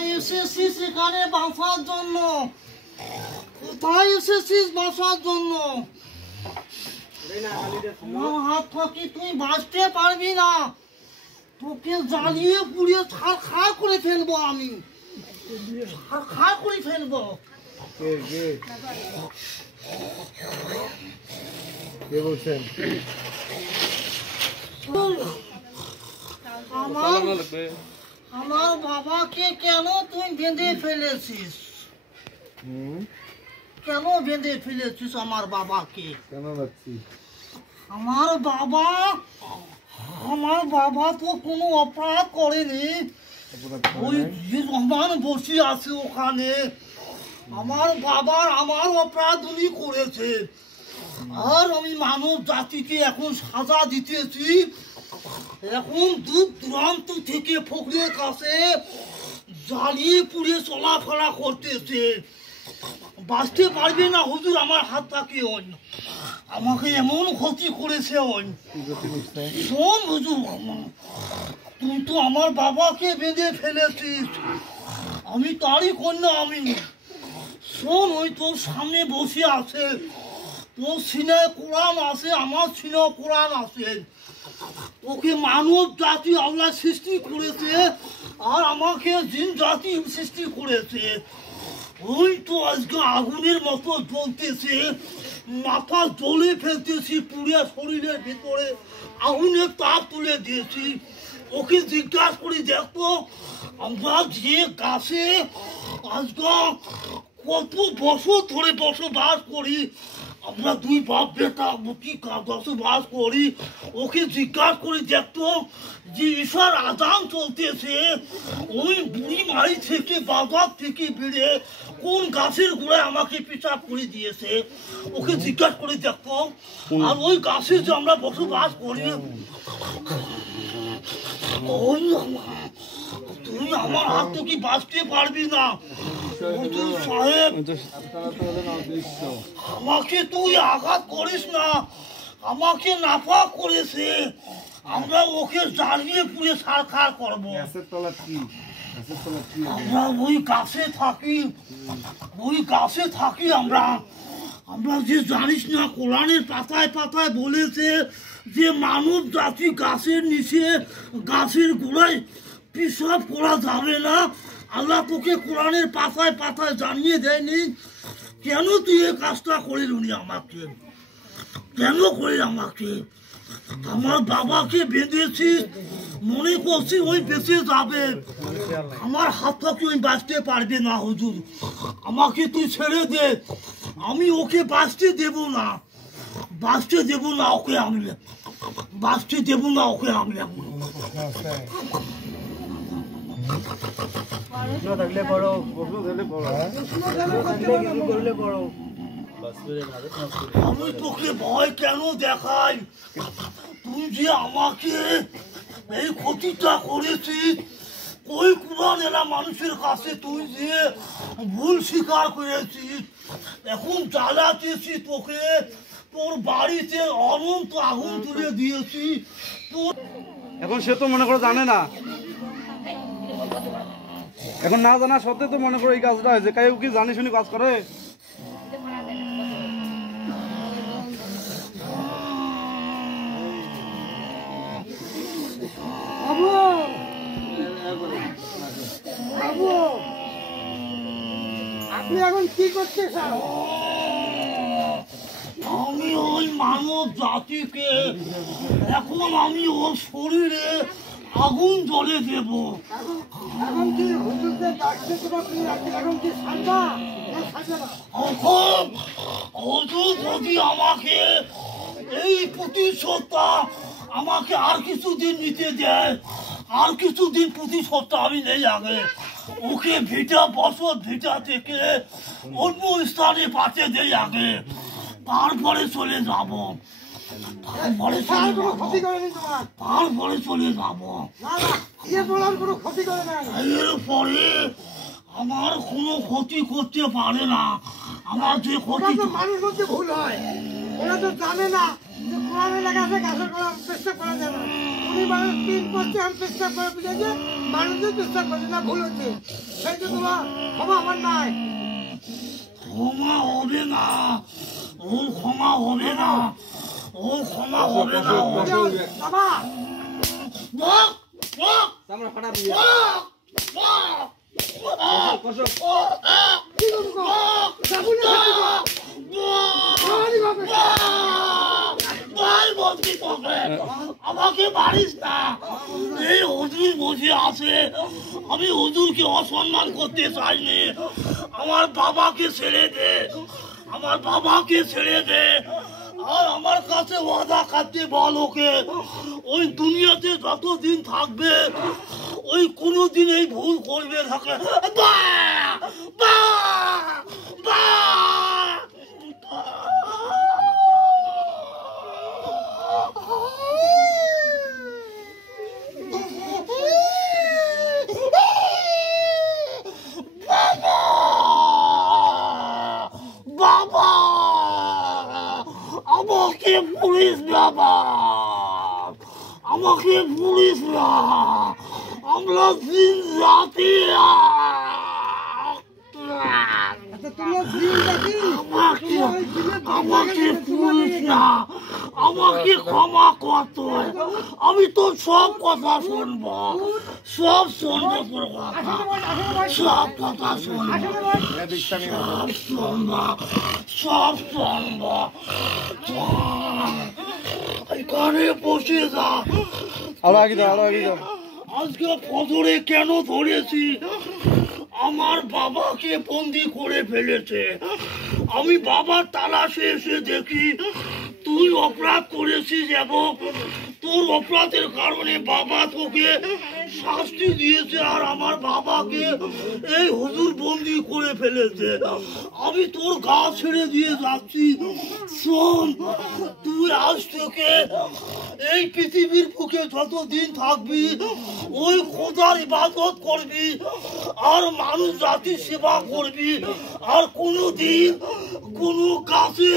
এসেছিস এখানে বাঁচার জন্য? কোথায় এসেছিস বাঁচার জন্য? আমার হাত থাকি তুই বাঁচতে পারবি না। তোকে জ্বালিয়ে পুড়িয়ে ছাড়খার করে ফেলবো আমি, ছাড়খার করে ফেলবো। কে বলছেন? আমার বাবাকে কেন তুই বেঁধে ফেলেছিস? কেন বেঁধে ফেলেছিস আমার বাবাকে? কেন যাচ্ছি? আমার বাবা তো কোনো অপরাধ করেনি। ওই যে রহমান বসে আছে ওখানে, আমার বাবার আমার অপরাধ উনি করেছে। আর আমি মানব জাতিকে এখন সাজা দিতেছি। এখন দূর দূরান্ত থেকে ফখরের কাছে জ্বালিয়ে পুড়িয়ে চলাফেরা করতেছে। বাঁচতে পারবে না হুজুর আমার হাত থাকে। আমাকে এমন ক্ষতি করেছে। শোন হুজুর, তুই তো আমার বাবাকে বেঁধে ফেলেছিস, আমি তারই কন্যা। আমি শোন, ওই তোর সামনে বসে আছে, তোর সিনায় কোরআন আছে, আমার সিনায় কোরআন আছে। ওকে মানব জাতি আল্লাহ সৃষ্টি করেছে, আর আমাকে জিন জাতি সৃষ্টি করেছে। ওই তো আজকে আগুনের মতো জ্বলতেছে, মাথা জ্বলে ফেলতেছি, পুড়ে শরীরের ভিতরে আগুনের তাপ তুলে দিয়েছি। ওকে জিজ্ঞাসা করি, দেখো আমরা যে গাছে আজকে কত বছর ধরে বসবাস করি, আমরা দুই বাপ বেটা কি বসবাস করি, ওকে জিজ্ঞাসা করি দেখতো যে ঈশার আজান চলতেছে, ওই বুড়ি মারি থেকে বাজার থেকে বেড়ে কোন গাছের গোড়ায় আমাকে পেশাব করে দিয়েছে, ওকে জিজ্ঞাসা করে দেখতো। আর ওই গাছে যে আমরা বসবাস করি, তুই আমার হাত থেকে বাঁচতে পারবি না সাহেব। আমাকে তুই আঘাত করিস না, আমাকে নাপাক করেছে, আমরা ওকে জ্বালিয়ে পুড়ে ছাড়খার করবো। আমরা ওই গাছে থাকি, ওই গাছে থাকি আমরা। আমরা যে জানিস না, কোরআনের পাতায় পাতায় বলেছে যে মানব জাতি গাছের নিচে গাছের গোড়ায় পেশাব করা যাবে না। আল্লাহ তোকে কোরআনের পাতায় পাতায় জানিয়ে দেয়নি? কেন তুই এই কাজটা করিলি আমাকে? কেন করিল আমাকে? আমার বাবাকে বেঁধেছিস, মনে করছি ওই বেঁচে যাবে, আমার হাত থেকে ওই বাঁচতে পারবে না। হুজুর আমাকে তুই ছেড়ে দে, আমি ওকে বাঁচতে দেব না, বাঁচতে দেব না ওকে, আমি বাঁচতে দেব না ওকে। আমি আমি তোকে ভয় কেন দেখাই? তুই যে আমাকে এই ক্ষতিটা করেছিস, ওই কোরআন এরা মানুষের কাছে তুই যে ভুল স্বীকার করেছিস, এখন জ্বালাতেছি তোকে, তোর বাড়িতে অনন্ত আগুন তুলে দিয়েছি। তোর এখন সে তো মনে করো জানে না, এখন না জানা সত্ত্বেও তো মনে করো এই কাজটা হয়েছে। কেউ কি জানি শুনি কাজ করে? আপনি এখন কি করতে চান? আমি ওই মানব জাতিকে এখন আমি ওর শরীরে আগুন জ্বলে দেব। এখন কি হুজুরদের ডাকছে তোমাকে? এখন কি ছাড়বা? হুজুর যদি আমাকে এই প্রতিশোধটা আমাকে আর কিছুদিন নিতে দেয়, আর কিছুদিন প্রতিশোধটা আমি নেই আগে, ওকে ভিটা থেকে অন্য স্থানে পাঠিয়ে দেয় আগে, তারপরে চলে যাব। তারপরে চলে যাব। এরপরে আমার কোনো ক্ষতি করতে পারে না। আমার যে ক্ষতি, মানুষ মধ্যে ভুল হয়, ওরা তো জানে না যে কোরআনে লেখা আছে গাছের গোড়া পেশাব করা যাবে। উনি মানুষ 3% পেশাব করে বুঝেছে মানুষের বিশ্বাস করছে না, ভুল হচ্ছে, সেই তো তোমার ক্ষমা আমার নাই। ক্ষমা হবে না, ওর ক্ষমা হবে না, ওর ক্ষমা হবে না। বাবা বক, বক, আমরা ফাটা দিয়ে বক, কষক কি করবো যাবো না আমাকে মারিস না, এই হুজুর বসে আছে, আমি হুজুরকে অসম্মান করতে চাইনি। আমার বাবাকে ছেড়ে দে, আমার বাবাকে ছেড়ে দে, আর আমার কাছে ওয়াদা করতে বল ওকে, ওই দুনিয়াতে যতদিন থাকবে ওই কোনোদিন এই ভুল করবে থাকে। বাহ! বাহ! বাহ! বাবা, আমাকে পুলিশ বাবা, আমাকে পুলিশ না, আমরা দিন রাতে আমাকে আমাকে পুলিশ না, আমাকে ক্ষমা করতে হয়। আমি তো সব কথা শুনবো, সব শুনবো, তোর কথা, সব কথা শুনবো, সব শুনবো, সব শুনবো। এখানে বসে যা। আলো আগে দাও, আলো আগে দাও। আজকে ফজরে কেন ধরেছি? আমার বাবাকে বন্দি করে ফেলেছে। আমি বাবার তালাশে এসে দেখি তুই অপরাধ করেছিস এবং তোর অপরাধের কারণে বাবা তোকে শাস্তি দিয়েছে, আর আমার বাবাকে এই হুজুর বন্দি করে ফেলেছে। আমি তোর গা ছেড়ে দিয়ে যাচ্ছি। শোন, তুই আজ থেকে এই পৃথিবীর বুকে যতদিন থাকবি ওই খোদার ইবাদত করবি আর মানুষ জাতির সেবা করবি, আর কোনোদিন কোনো কাছে,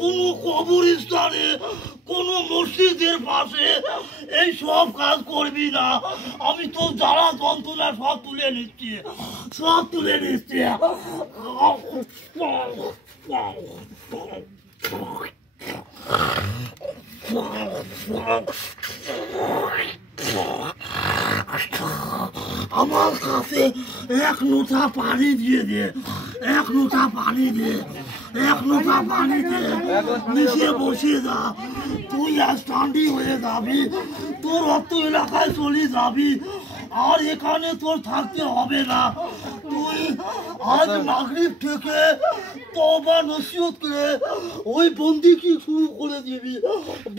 কোনো কবরস্থানে, কোনো মসজিদের পাশে এই সব কাজ করবি না। আমি তো যারা যন্ত্রণা সব তুলে নিচ্ছি, সব তুলে নিচ্ছি। আমার কাছে এক লোটা পানি দিয়ে দে, এক লোটা পানি দে, এক লোটা পানি দে, নিচে বসে যা। তুই আজ ঠান্ডি হয়ে যাবি, তোর অত এলাকায় চলে যাবি, আর এখানে তোর থাকতে হবে না। তুই আজ মাগরিব থেকে তওবা নসিহত করে ওই বন্দিকি শুরু করে দিবি,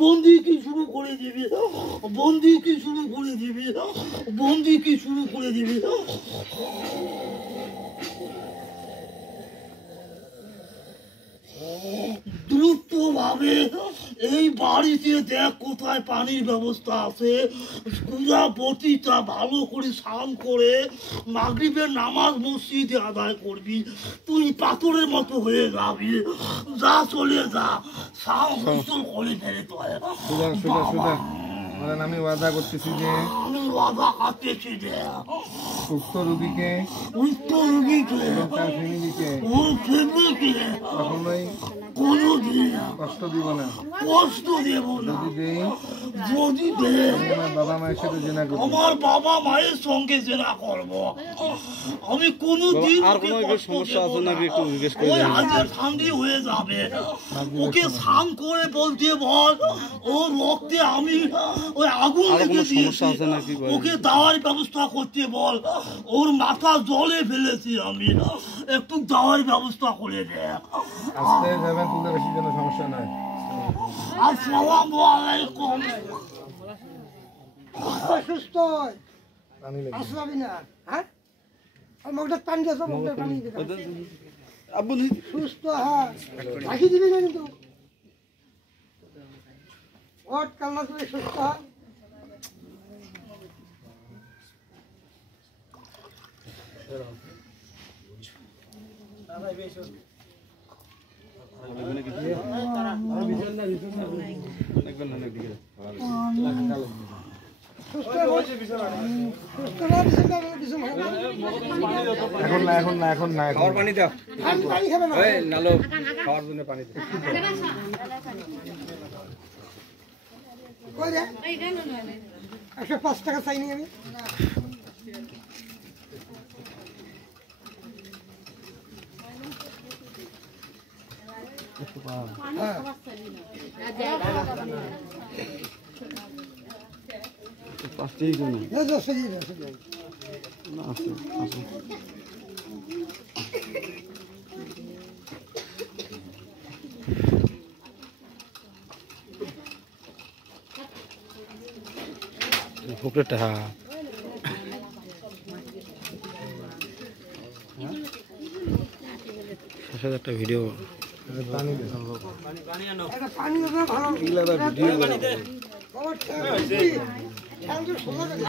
বন্দিকি শুরু করে দিবি, বন্দিকি শুরু করে দিবি, বন্দিকি শুরু করে দিবি। দ্রুত ভাবে এই বাড়িতে দেখ কোথায় পানির ব্যবস্থা আছে, পুরা প্রতিটা ভালো করে স্নান করে মাগরিবের নামাজ মসজিদে আদায় করবি। তুই পাথরের মতো হয়ে যাবি, যা চলে যা, সাহস করে ফেলে তো। আমি ওয়াদা করতেছি যে আমি ওয়াদা করতেছি যে উক্ত রোগীকে তার ফ্যামিলিকে ওর ফ্যামিলিকে কখনোই কোনোদিন কষ্ট দিব না, কষ্ট দেব না। যদি দেয় আমার বাবা মায়ের সাথে জেনা করব, আমার বাবা মায়ের সঙ্গে জেনা করব, আমি কোনোদিন আর কোনো সমস্যা আছে নাকি একটু জিজ্ঞেস করে ওই হাজার ঠান্ডি হয়ে যাবে। ওকে স্নান করে বলতে বল, ওর রক্তে আমি ওই আগুন আর কোনো লেগে সমস্যা দিয়েছি, আছে নাকি? ওকে দাওয়ার ব্যবস্থা করতে বল। ওর মাথা জলে ফেলেছি আমি, একটু দাওয়ার ব্যবস্থা করে দে। আস্তে যাবেন, তুলে বেশি কোনো সমস্যা নাই। আসসালামু আলাইকুম। সুস্থ পানি লেগে আসলাবি না, হ্যাঁ মুখটা পানি দিয়েছ, মুখটা পানি দিয়ে আব্বু সুস্থ, হ্যাঁ রাখি দিবি না কিন্তু ওট কান্না করে সুস্থ হয়। এখন না খাওয়ার পানি দাও পানি খাবে না এই নালো খাওয়ার জন্য পানি দাও কই রে 105 টাকা চাইনি আমি পাঁচটাই কোনো না আছে আছে পকেটটা শেষে একটা ভিডিও পানি দে এটা পানি ভালো ভিডিও বাবা খেয়াল করে